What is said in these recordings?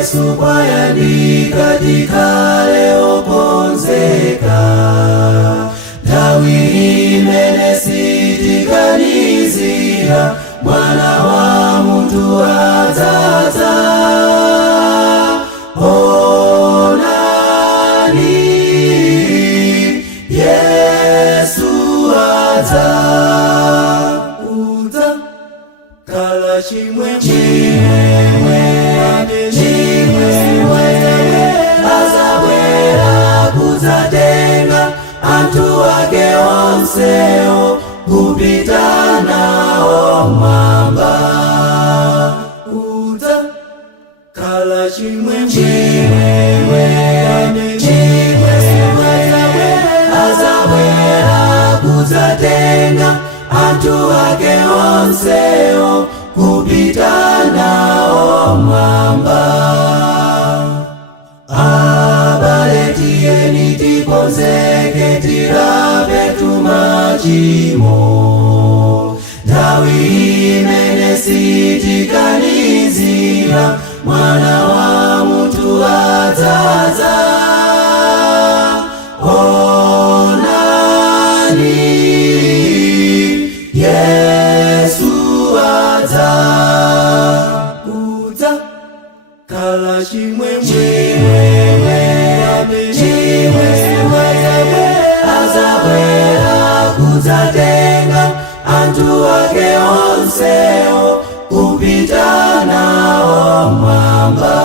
Yesu kwayandika tikale okonzeka. Nthawi imene sitiganizira Mwana wa Munthu adzaza. Onani Yesu adza, kala chimwemwe azabwera kudzatenga anthu ake onsewo kupita nawo mmwamba. Kala chimwemwe azabwera kudzatenga anthu ake onsewo kupita nawo mmwamba. Abale tiyeni tikonzeke tilape tumachimo. Nthawi imene sitiganizira Mwana wa Munthu adzaza. Onani Yesu adza, kala chimwemwe azabwera kudzatenga anthu ake onsewo kupita nawo mmwamba.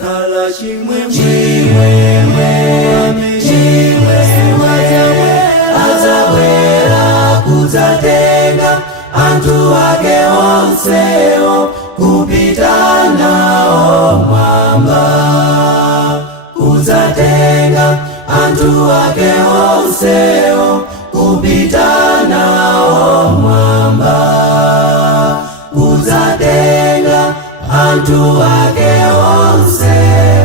Kala chimwemwe azabwera kudzatenga anthu ake onsewo kupita nawo mmwamba. Kudzatenga anthu ake onsewo kupita nawo mmwamba. Kudzatenga anthu ake onsewo.